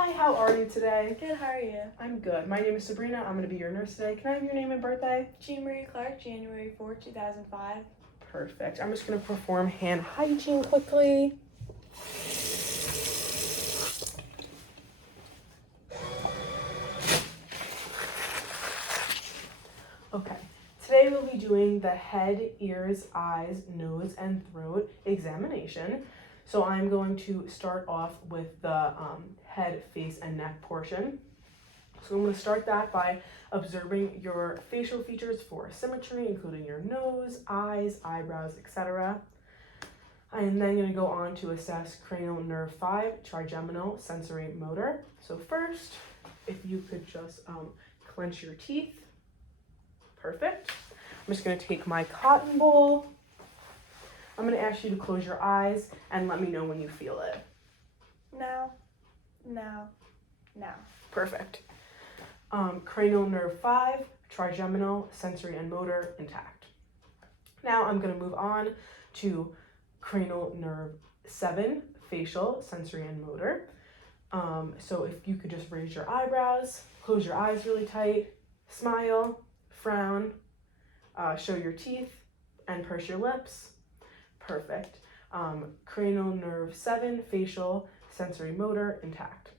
Hi, how are you today? Good, how are you? I'm good. My name is Sabrina. I'm going to be your nurse today. Can I have your name and birthday? Jean Marie Clark, January 4, 2005. Perfect. I'm just going to perform hand hygiene quickly. Okay. Today we'll be doing the head, ears, eyes, nose, and throat examination. So I'm going to start off with the head, face, and neck portion. So I'm going to start that by observing your facial features for symmetry, including your nose, eyes, eyebrows, etc. I am then going to go on to assess cranial nerve 5, trigeminal, sensory, motor. So first, if you could just clench your teeth. Perfect. I'm just going to take my cotton ball. I'm going to ask you to close your eyes and let me know when you feel it. Now. Perfect. Cranial nerve 5, trigeminal, sensory, and motor intact. Now I'm going to move on to cranial nerve 7, facial, sensory, and motor. So if you could just raise your eyebrows, close your eyes really tight, smile, frown, show your teeth, and purse your lips. Perfect. Cranial nerve 7, facial, sensory, motor intact.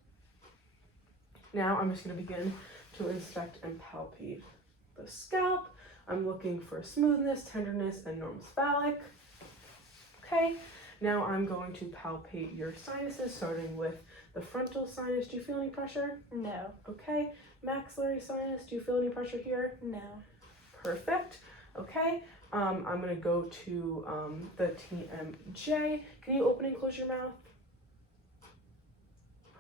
Now I'm just going to begin to inspect and palpate the scalp. I'm looking for smoothness, tenderness, and normocephalic. Okay, now I'm going to palpate your sinuses, starting with the frontal sinus. Do you feel any pressure? No. Okay, maxillary sinus. Do you feel any pressure here? No. Perfect. Okay, I'm going to go to the TMJ. Can you open and close your mouth?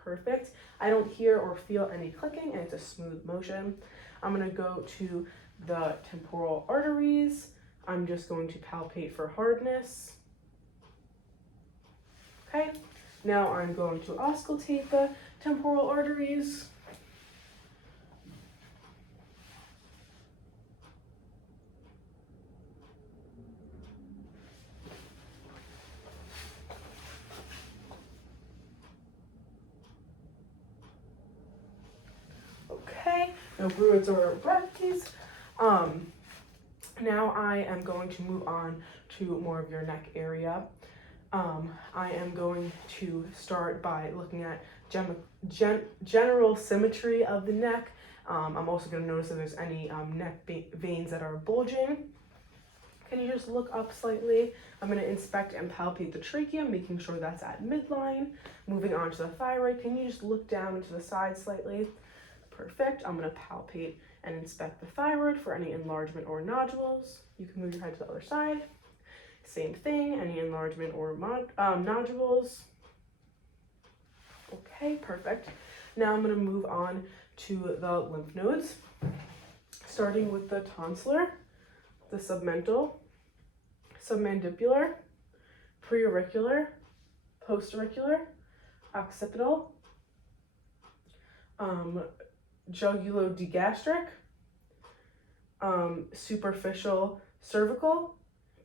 Perfect. I don't hear or feel any clicking, and it's a smooth motion. I'm going to go to the temporal arteries. I'm just going to palpate for hardness. Okay, now I'm going to auscultate the temporal arteries. Okay, no bruits or brachys. Now I am going to move on to more of your neck area. I am going to start by looking at general symmetry of the neck. I'm also going to notice if there's any neck veins that are bulging. Can you just look up slightly? I'm going to inspect and palpate the trachea, making sure that's at midline. Moving on to the thyroid, can you just look down and to the side slightly? Perfect. I'm going to palpate and inspect the thyroid for any enlargement or nodules. You can move your head to the other side. Same thing, any enlargement or nodules. Okay, perfect. Now I'm going to move on to the lymph nodes, starting with the tonsillar, the submental, submandibular, preauricular, postauricular, occipital, jugulodegastric, superficial cervical,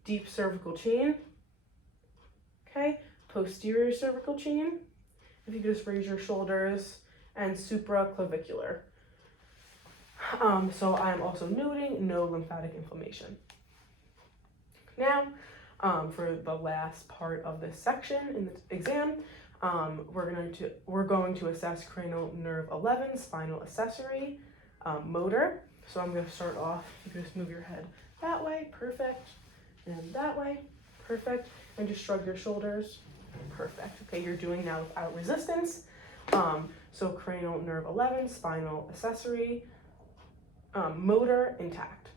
deep cervical chain, okay, posterior cervical chain, if you could just raise your shoulders, and supraclavicular. So I'm also noting no lymphatic inflammation. Now, for the last part of this section in the exam, we're going to assess cranial nerve 11, spinal accessory, motor. So I'm going to start off. You can just move your head that way, perfect, and that way, perfect, and just shrug your shoulders, perfect. Okay, you're doing now without resistance. So cranial nerve 11, spinal accessory, motor intact.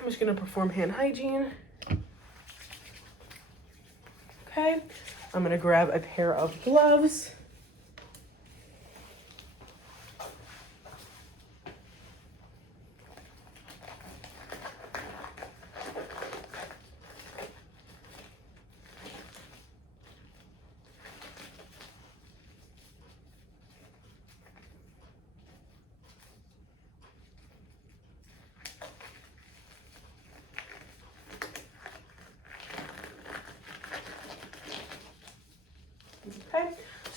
I'm just going to perform hand hygiene. Okay, I'm going to grab a pair of gloves.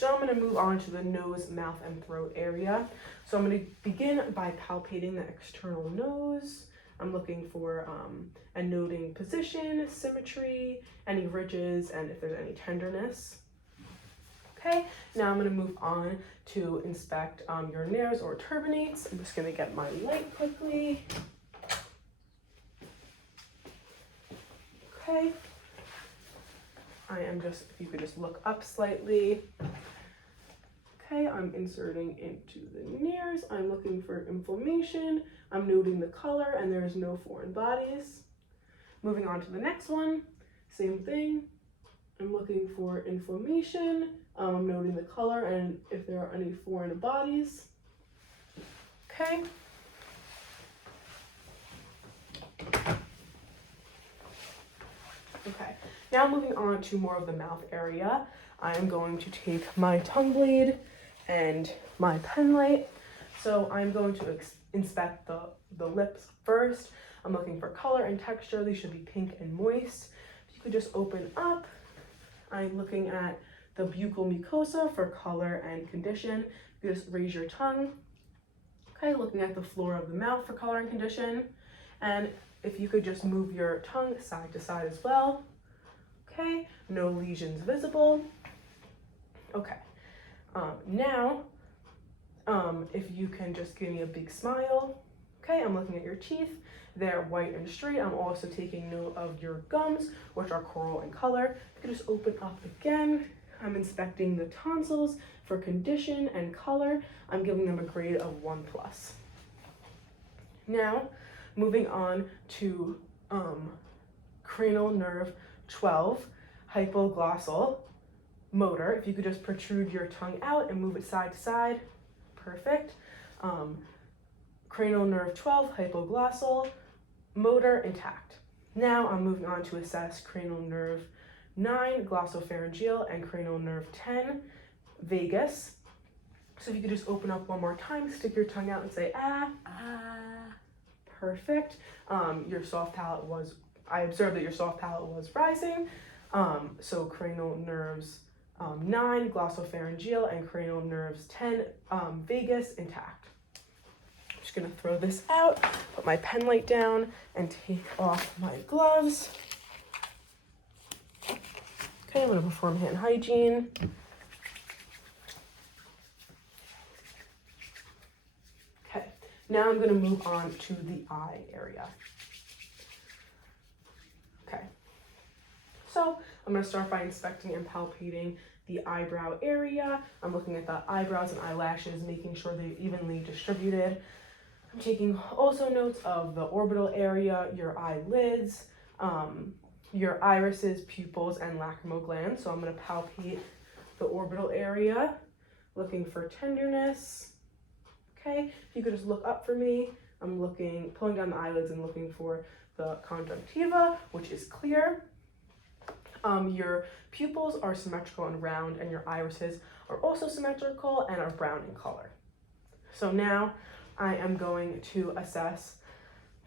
So I'm going to move on to the nose, mouth, and throat area. So I'm going to begin by palpating the external nose. I'm looking for and noting position, symmetry, any ridges, and if there's any tenderness. Okay, now I'm going to move on to inspect your nares or turbinates. I'm just going to get my light quickly. Okay. If you could just look up slightly. Okay, I'm inserting into the nares. I'm looking for inflammation. I'm noting the color and there's no foreign bodies. Moving on to the next one, same thing. I'm looking for inflammation. I'm noting the color and if there are any foreign bodies. Okay. Okay, now moving on to more of the mouth area, I am going to take my tongue blade and my pen light. So I'm going to inspect the lips first. I'm looking for color and texture. They should be pink and moist. If you could just open up. I'm looking at the buccal mucosa for color and condition. You could just raise your tongue. Okay, looking at the floor of the mouth for color and condition. And if you could just move your tongue side to side as well. Okay, no lesions visible. Okay, now, if you can just give me a big smile. Okay, I'm looking at your teeth. They're white and straight. I'm also taking note of your gums, which are coral in color. You can just open up again. I'm inspecting the tonsils for condition and color. I'm giving them a grade of 1+. Now, moving on to cranial nerve 12, hypoglossal motor. If you could just protrude your tongue out and move it side to side. Perfect. Cranial nerve 12, hypoglossal motor intact. Now I'm moving on to assess cranial nerve 9, glossopharyngeal, and cranial nerve 10, vagus. So if you could just open up one more time, stick your tongue out and say, ah, ah. Perfect. Your soft palate I observed that your soft palate was rising. So cranial nerves 9, glossopharyngeal, and cranial nerves 10, vagus intact. I'm just gonna throw this out, put my pen light down, and take off my gloves. Okay, I'm gonna perform hand hygiene. Okay, now I'm gonna move on to the eye area. Okay, so I'm gonna start by inspecting and palpating the eyebrow area. I'm looking at the eyebrows and eyelashes, making sure they're evenly distributed. I'm taking also notes of the orbital area, your eyelids, your irises, pupils, and lacrimal glands. So I'm going to palpate the orbital area, looking for tenderness. Okay, if you could just look up for me. I'm pulling down the eyelids and looking for the conjunctiva, which is clear. Your pupils are symmetrical and round, and your irises are also symmetrical and are brown in color. So now I am going to assess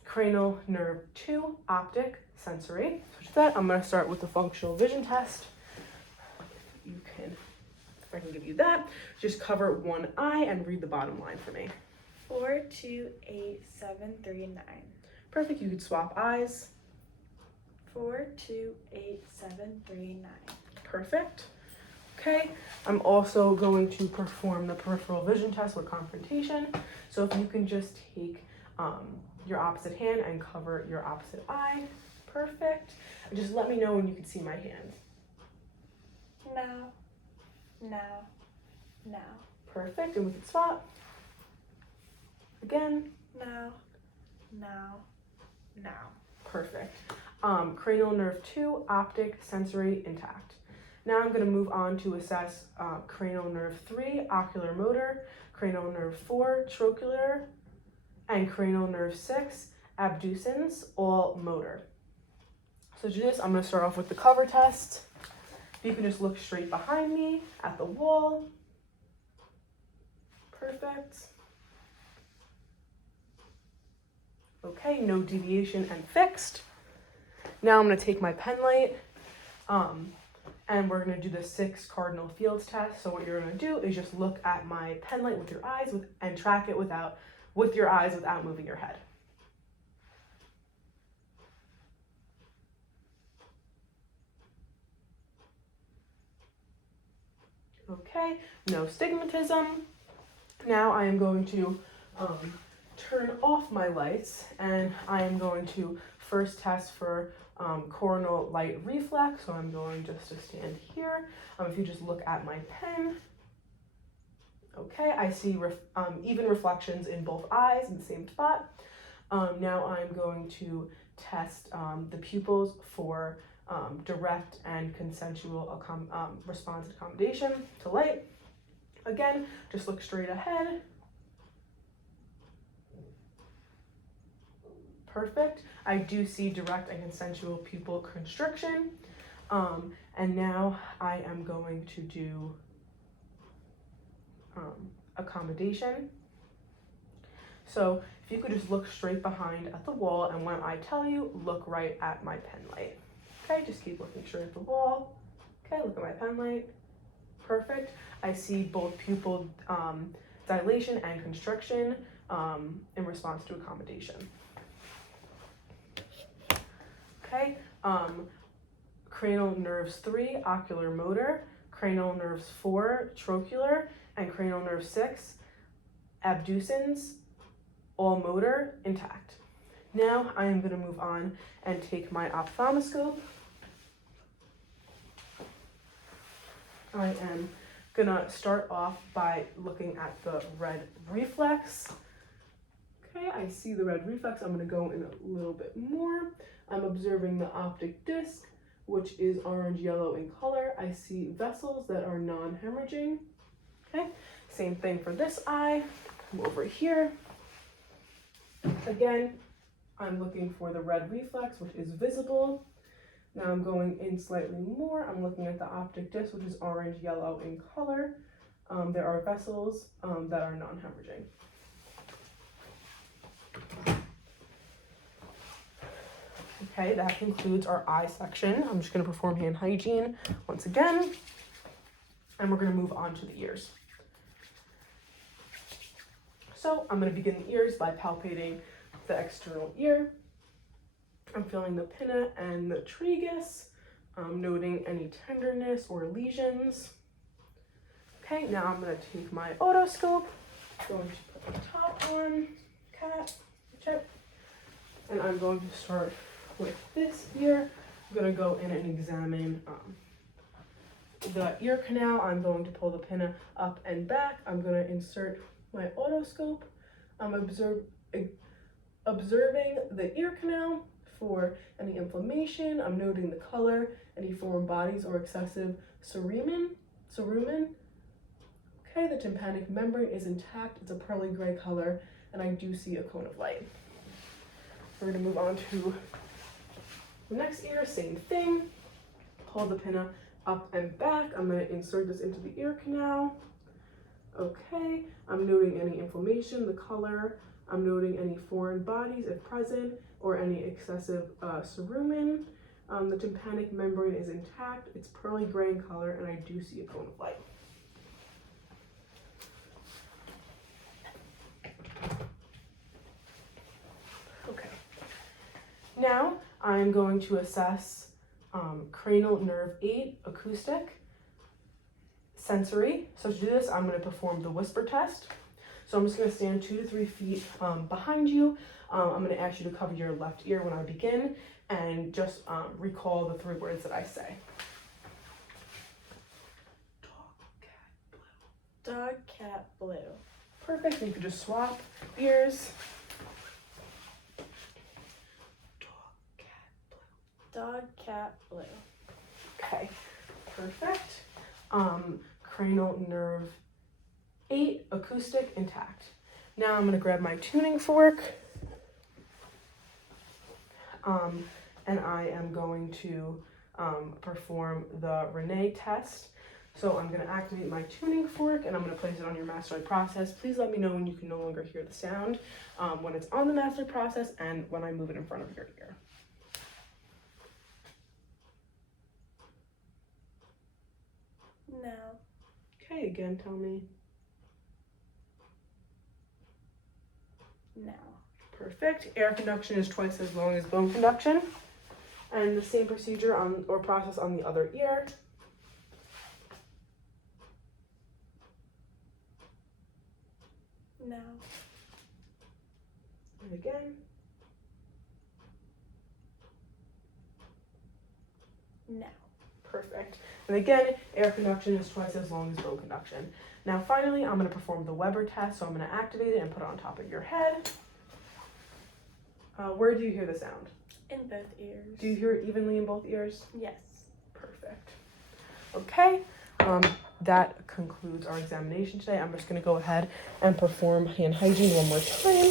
cranial nerve 2, optic, sensory. So with that, I'm going to start with the functional vision test. If I can give you that, just cover one eye and read the bottom line for me. 4, 2, 8, 7, 3, 9. Perfect. You could swap eyes. 4, 2, 8, 7, 3, 9. Perfect. Okay, I'm also going to perform the peripheral vision test with confrontation. So if you can just take your opposite hand and cover your opposite eye. Perfect. And just let me know when you can see my hand. Now, now, now. Perfect, and we can swap. Again. Now, now, now. Perfect. Cranial nerve 2, optic, sensory, intact. Now I'm going to move on to assess cranial nerve 3, ocular motor, cranial nerve 4, trochlear, and cranial nerve 6, abducens, all motor. So to do this, I'm going to start off with the cover test. If you can just look straight behind me at the wall. Perfect. Okay, no deviation and fixed. Now I'm going to take my pen light and we're going to do the 6 cardinal fields test. So what you're going to do is just look at my pen light with your eyes and track it with your eyes without moving your head. Okay, no stigmatism. Now I am going to turn off my lights, and I am going to first test for coronal light reflex. So I'm going just to stand here. If you just look at my pen, okay, I see even reflections in both eyes in the same spot. Now I'm going to test the pupils for direct and consensual response accommodation to light. Again, just look straight ahead. Perfect. I do see direct and consensual pupil constriction. And now I am going to do accommodation. So if you could just look straight behind at the wall, and when I tell you, look right at my pen light. Okay, just keep looking straight at the wall. Okay, look at my pen light. Perfect. I see both pupil dilation and constriction in response to accommodation. Okay, cranial nerves 3, ocular motor, cranial nerves 4, trochlear, and cranial nerve 6, abducens, all motor, intact. Now I am going to move on and take my ophthalmoscope. I am going to start off by looking at the red reflex. Okay, I see the red reflex. I'm going to go in a little bit more. I'm observing the optic disc, which is orange-yellow in color. I see vessels that are non-hemorrhaging. Okay, same thing for this eye. Come over here. Again, I'm looking for the red reflex, which is visible. Now I'm going in slightly more. I'm looking at the optic disc, which is orange-yellow in color. There are vessels that are non-hemorrhaging. Okay, that concludes our eye section. I'm just going to perform hand hygiene once again, and we're going to move on to the ears. So I'm going to begin the ears by palpating the external ear. I'm feeling the pinna and the tragus, noting any tenderness or lesions. Okay, now I'm going to take my otoscope, going to put the top on, chip, and I'm going to start with this ear. I'm going to go in and examine the ear canal. I'm going to pull the pinna up and back. I'm going to insert my otoscope. I'm observing the ear canal for any inflammation. I'm noting the color, any foreign bodies or excessive cerumen. Okay, the tympanic membrane is intact. It's a pearly gray color, and I do see a cone of light. We're going to move on to the next ear, same thing. Pull the pinna up and back. I'm going to insert this into the ear canal. Okay, I'm noting any inflammation, the color. I'm noting any foreign bodies if present, or any excessive cerumen. The tympanic membrane is intact. It's pearly gray in color, and I do see a cone of light. Okay. Now I'm going to assess cranial nerve 8, acoustic, sensory. So to do this, I'm going to perform the whisper test. So I'm just going to stand 2 to 3 feet behind you. I'm going to ask you to cover your left ear when I begin, and just recall the 3 words that I say. Dog, cat, blue. Perfect. You could just swap ears. Dog, cat, blue. Okay, perfect. Cranial nerve 8, acoustic, intact. Now I'm going to grab my tuning fork, and I am going to perform the Renee test. So I'm going to activate my tuning fork, and I'm going to place it on your mastoid process. Please let me know when you can no longer hear the sound, when it's on the mastoid process and when I move it in front of your ear. No. Okay, again, tell me. No. Perfect. Air conduction is twice as long as bone conduction. And the same procedure or process on the other ear. No. And again. No. Perfect. And again, air conduction is twice as long as bone conduction. Now finally, I'm going to perform the Weber test. So I'm going to activate it and put it on top of your head. Where do you hear the sound? In both ears. Do you hear it evenly in both ears? Yes. Perfect. Okay, that concludes our examination today. I'm just going to go ahead and perform hand hygiene one more time.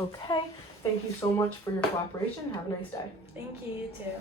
Okay, thank you so much for your cooperation. Have a nice day. Thank you, you too.